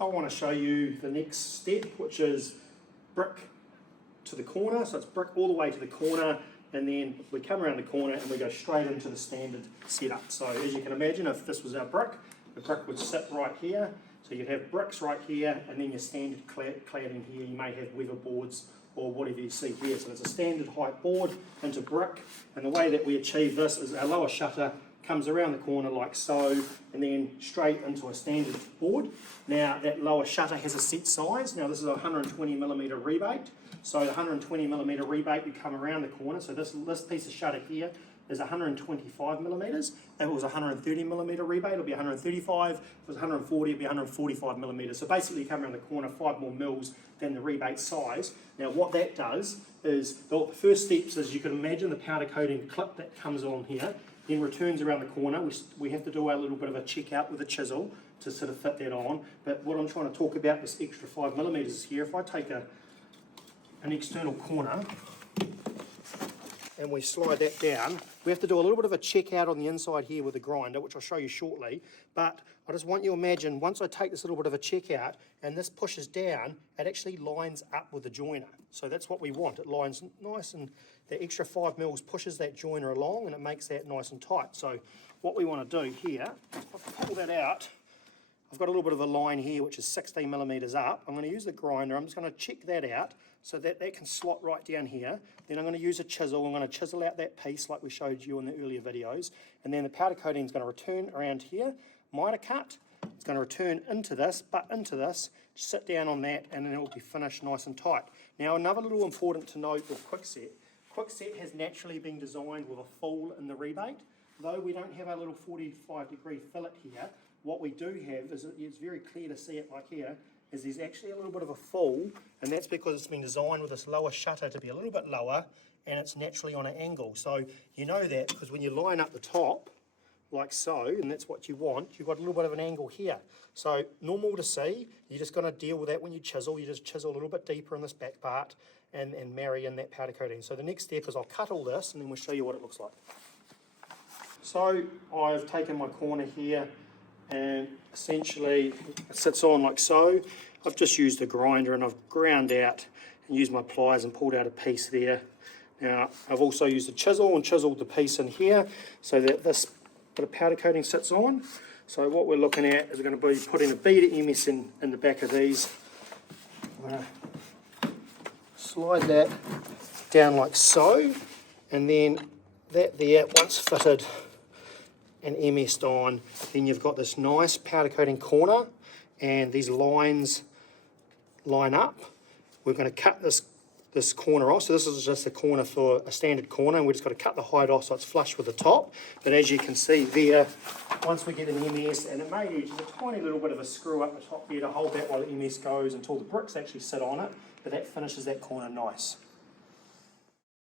I want to show you the next step, which is brick to the corner. So it's brick all the way to the corner, and then we come around the corner and we go straight into the standard setup. So as you can imagine, if this was our brick, the brick would sit right here. So you'd have bricks right here, and then your standard cladding here. You may have weather boards or whatever you see here. So it's a standard height board into brick, and the way that we achieve this is our lower shutter comes around the corner like so, and then straight into a standard board. Now that lower shutter has a set size. Now this is a 120mm rebate. So the 120mm rebate, you come around the corner. So this piece of shutter here is 125mm. If it was 130mm rebate, it'll be 135. If it was 140, it'll be 145mm. So basically you come around the corner 5 more mils than the rebate size. Now what that does is, the first steps is, you can imagine the powder coating clip that comes on here, then returns around the corner. We have to do our little bit of a check out with a chisel to sort of fit that on. But what I'm trying to talk about, this extra 5mm is here. If I take an external corner and we slide that down, we have to do a little bit of a check out on the inside here with the grinder, which I'll show you shortly. But I just want you to imagine, once I take this little bit of a check out and this pushes down, it actually lines up with the joiner. So that's what we want. It lines nice, and the extra 5mm pushes that joiner along, and it makes that nice and tight. So what we want to do here, if I pull that out, I've got a little bit of a line here which is 16mm up. I'm going to use the grinder. I'm just going to check that out so that can slot right down here. Then I'm going to use a chisel. I'm going to chisel out that piece like we showed you in the earlier videos. And then the powder coating is going to return around here, miter cut. It's going to return into this, sit down on that, and then it will be finished nice and tight. Now another little important to note with Quickset, Quickset has naturally been designed with a fall in the rebate. Though we don't have our little 45-degree fillet here, what we do have is, it's very clear to see it like here, is there's actually a little bit of a fall, and that's because it's been designed with this lower shutter to be a little bit lower, and it's naturally on an angle. So you know that because when you line up the top, like so, and that's what you want, you've got a little bit of an angle here. So normal to see, you're just going to deal with that when you chisel. You just chisel a little bit deeper in this back part and marry in that powder coating. So the next step is I'll cut all this, and then we'll show you what it looks like. So I've taken my corner here, and essentially it sits on like so. I've just used a grinder and I've ground out and used my pliers and pulled out a piece there. Now I've also used a chisel and chiseled the piece in here so that this bit of powder coating sits on. So what we're looking at is we're going to be putting a bead of MS in the back of these. I'm going to slide that down like so, and then that there, once fitted and MS'd on, then you've got this nice powder coating corner, and these lines line up. We're going to cut this corner off. So this is just a corner for a standard corner, and we've just got to cut the height off so it's flush with the top. But as you can see there, once we get an MS, and it may need just a tiny little bit of a screw up the top there to hold that while the MS goes until the bricks actually sit on it, but that finishes that corner nice.